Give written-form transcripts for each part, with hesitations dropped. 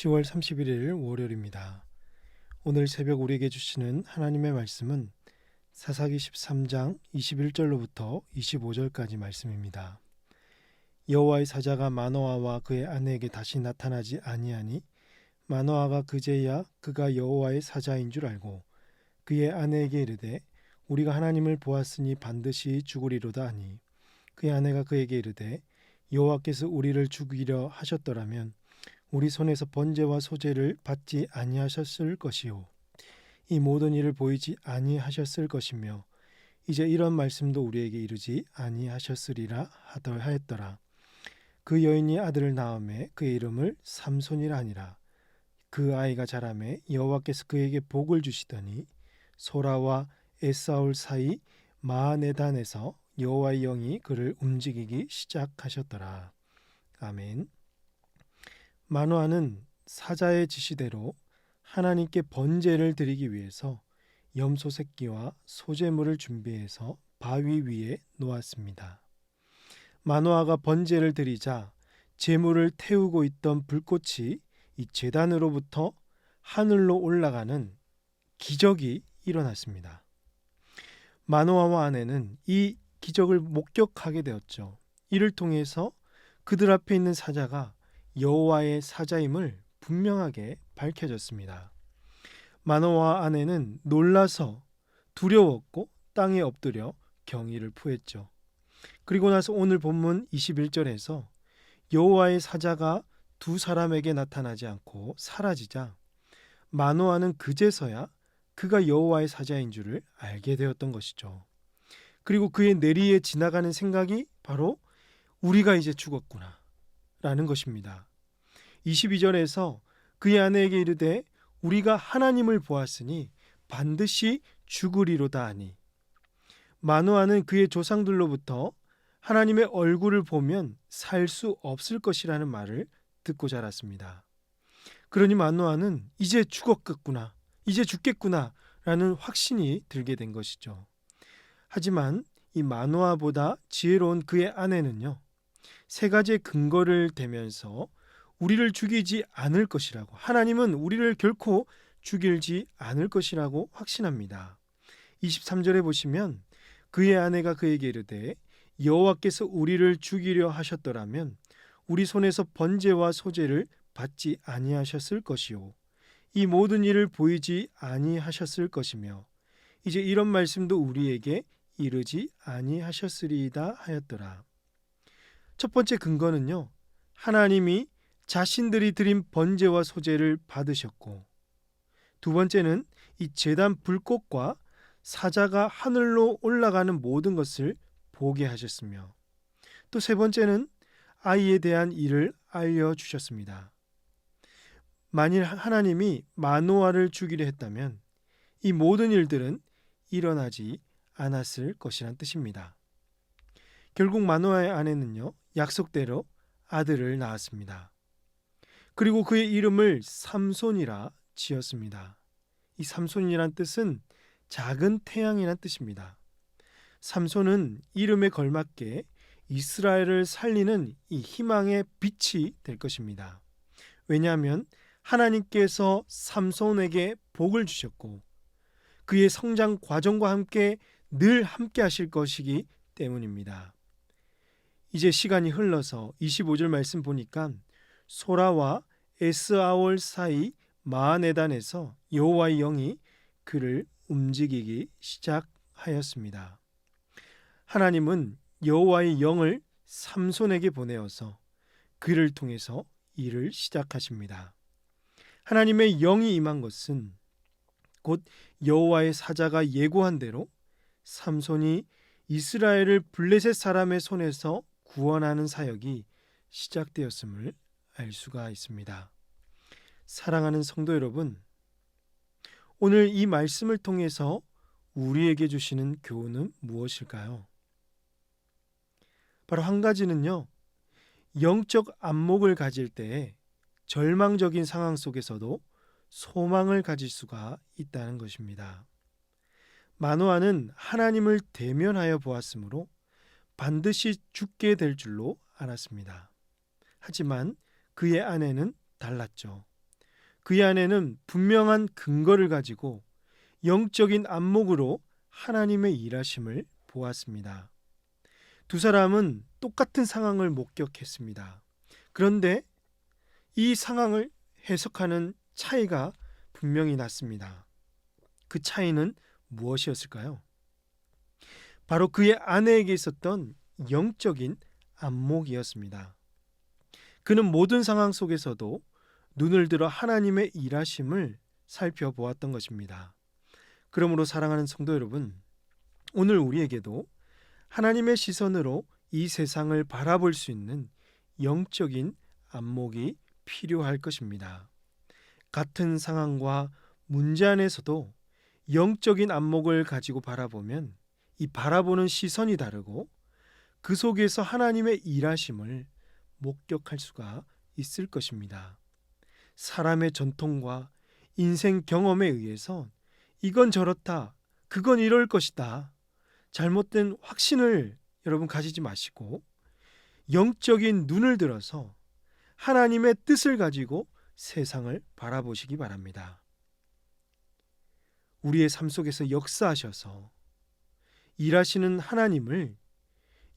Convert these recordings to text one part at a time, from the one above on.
10월 31일 월요일입니다. 오늘 새벽 우리에게 주시는 하나님의 말씀은 사사기 13장 21절로부터 25절까지 말씀입니다. 여호와의 사자가 마노아와 그의 아내에게 다시 나타나지 아니하니 마노아가 그제야 그가 여호와의 사자인 줄 알고 그의 아내에게 이르되 우리가 하나님을 보았으니 반드시 죽으리로다 하니 그의 아내가 그에게 이르되 여호와께서 우리를 죽이려 하셨더라면 우리 손에서 번제와 소제를 받지 아니하셨을 것이요 이 모든 일을 보이지 아니하셨을 것이며 이제 이런 말씀도 우리에게 이르지 아니하셨으리라 하였더라. 그 여인이 아들을 낳음에 그의 이름을 삼손이라 하니라. 그 아이가 자라매 여호와께서 그에게 복을 주시더니 소라와 에사올 사이 마하네단에서 여호와의 영이 그를 움직이기 시작하셨더라. 아멘. 마노아는 사자의 지시대로 하나님께 번제를 드리기 위해서 염소 새끼와 소제물을 준비해서 바위 위에 놓았습니다. 마노아가 번제를 드리자 제물을 태우고 있던 불꽃이 이 제단으로부터 하늘로 올라가는 기적이 일어났습니다. 마노아와 아내는 이 기적을 목격하게 되었죠. 이를 통해서 그들 앞에 있는 사자가 여호와의 사자임을 분명하게 밝혀졌습니다. 마노아와 아내는 놀라서 두려웠고 땅에 엎드려 경의를 표했죠. 그리고 나서 오늘 본문 21절에서 여호와의 사자가 두 사람에게 나타나지 않고 사라지자 마노아는 그제서야 그가 여호와의 사자인 줄을 알게 되었던 것이죠. 그리고 그의 내리에 지나가는 생각이 바로 우리가 이제 죽었구나 라는 것입니다. 22절에서 그의 아내에게 이르되 우리가 하나님을 보았으니 반드시 죽으리로다 하니 마노아는 그의 조상들로부터 하나님의 얼굴을 보면 살 수 없을 것이라는 말을 듣고 자랐습니다. 그러니 마노아는 이제 죽었겠구나, 이제 죽겠구나 라는 확신이 들게 된 것이죠. 하지만 이 마노아보다 지혜로운 그의 아내는요, 세 가지의 근거를 대면서 우리를 죽이지 않을 것이라고, 하나님은 우리를 결코 죽이지 않을 것이라고 확신합니다. 23절에 보시면 그의 아내가 그에게 이르되 여호와께서 우리를 죽이려 하셨더라면 우리 손에서 번제와 소제를 받지 아니하셨을 것이요 이 모든 일을 보이지 아니하셨을 것이며 이제 이런 말씀도 우리에게 이르지 아니하셨으리이다 하였더라. 첫 번째 근거는요, 하나님이 자신들이 드린 번제와 소제를 받으셨고, 두 번째는 이 제단 불꽃과 사자가 하늘로 올라가는 모든 것을 보게 하셨으며, 또 세 번째는 아이에 대한 일을 알려주셨습니다. 만일 하나님이 마노아를 죽이려 했다면 이 모든 일들은 일어나지 않았을 것이란 뜻입니다. 결국 마노아의 아내는요, 약속대로 아들을 낳았습니다. 그리고 그의 이름을 삼손이라 지었습니다. 이 삼손이란 뜻은 작은 태양이란 뜻입니다. 삼손은 이름에 걸맞게 이스라엘을 살리는 이 희망의 빛이 될 것입니다. 왜냐하면 하나님께서 삼손에게 복을 주셨고 그의 성장 과정과 함께 늘 함께 하실 것이기 때문입니다. 이제 시간이 흘러서 25절 말씀 보니까 소라와 에스아올 사이 마하네단에서 여호와의 영이 그를 움직이기 시작하였습니다. 하나님은 여호와의 영을 삼손에게 보내어서 그를 통해서 일을 시작하십니다. 하나님의 영이 임한 것은 곧 여호와의 사자가 예고한 대로 삼손이 이스라엘을 블레셋 사람의 손에서 구원하는 사역이 시작되었음을 알 수가 있습니다. 사랑하는 성도 여러분, 오늘 이 말씀을 통해서 우리에게 주시는 교훈은 무엇일까요? 바로 한 가지는요, 영적 안목을 가질 때에 절망적인 상황 속에서도 소망을 가질 수가 있다는 것입니다. 마노아는 하나님을 대면하여 보았으므로 반드시 죽게 될 줄로 알았습니다. 하지만 그의 아내는 달랐죠. 그의 아내는 분명한 근거를 가지고 영적인 안목으로 하나님의 일하심을 보았습니다. 두 사람은 똑같은 상황을 목격했습니다. 그런데 이 상황을 해석하는 차이가 분명히 났습니다. 그 차이는 무엇이었을까요? 바로 그의 아내에게 있었던 영적인 안목이었습니다. 그는 모든 상황 속에서도 눈을 들어 하나님의 일하심을 살펴보았던 것입니다. 그러므로 사랑하는 성도 여러분, 오늘 우리에게도 하나님의 시선으로 이 세상을 바라볼 수 있는 영적인 안목이 필요할 것입니다. 같은 상황과 문제 안에서도 영적인 안목을 가지고 바라보면 이 바라보는 시선이 다르고 그 속에서 하나님의 일하심을 목격할 수가 있을 것입니다. 사람의 전통과 인생 경험에 의해서 이건 저렇다, 그건 이럴 것이다, 잘못된 확신을 여러분 가지지 마시고 영적인 눈을 들어서 하나님의 뜻을 가지고 세상을 바라보시기 바랍니다. 우리의 삶 속에서 역사하셔서 일하시는 하나님을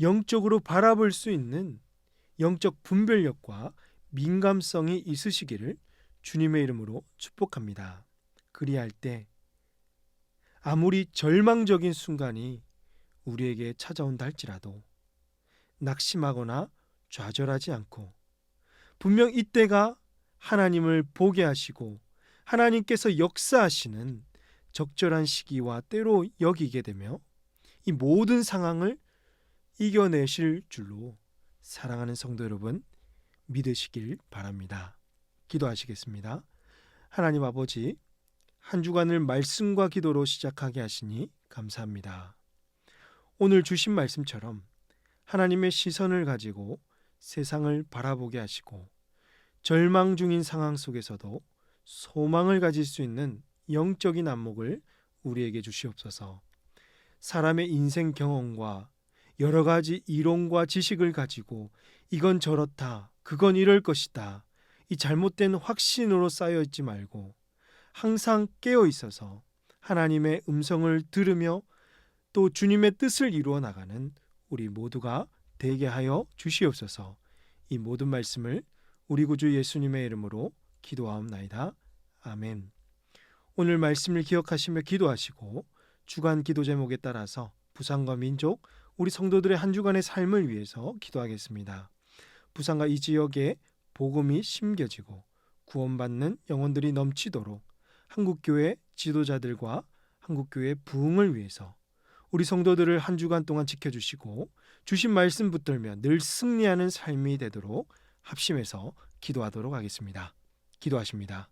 영적으로 바라볼 수 있는 영적 분별력과 민감성이 있으시기를 주님의 이름으로 축복합니다. 그리할 때 아무리 절망적인 순간이 우리에게 찾아온다 할지라도 낙심하거나 좌절하지 않고 분명 이때가 하나님을 보게 하시고 하나님께서 역사하시는 적절한 시기와 때로 여기게 되며 이 모든 상황을 이겨내실 줄로 사랑하는 성도 여러분 믿으시길 바랍니다. 기도하시겠습니다. 하나님 아버지, 한 주간을 말씀과 기도로 시작하게 하시니 감사합니다. 오늘 주신 말씀처럼 하나님의 시선을 가지고 세상을 바라보게 하시고 절망 중인 상황 속에서도 소망을 가질 수 있는 영적인 안목을 우리에게 주시옵소서. 사람의 인생 경험과 여러 가지 이론과 지식을 가지고 이건 저렇다, 그건 이럴 것이다, 이 잘못된 확신으로 쌓여 있지 말고 항상 깨어 있어서 하나님의 음성을 들으며 또 주님의 뜻을 이루어 나가는 우리 모두가 되게 하여 주시옵소서. 이 모든 말씀을 우리 구주 예수님의 이름으로 기도하옵나이다. 아멘. 오늘 말씀을 기억하시며 기도하시고 주간 기도 제목에 따라서 부산과 민족, 우리 성도들의 한 주간의 삶을 위해서 기도하겠습니다. 부산과 이 지역에 복음이 심겨지고 구원받는 영혼들이 넘치도록 한국교회 지도자들과 한국교회 부흥을 위해서 우리 성도들을 한 주간 동안 지켜주시고 주신 말씀 붙들며 늘 승리하는 삶이 되도록 합심해서 기도하도록 하겠습니다. 기도하십니다.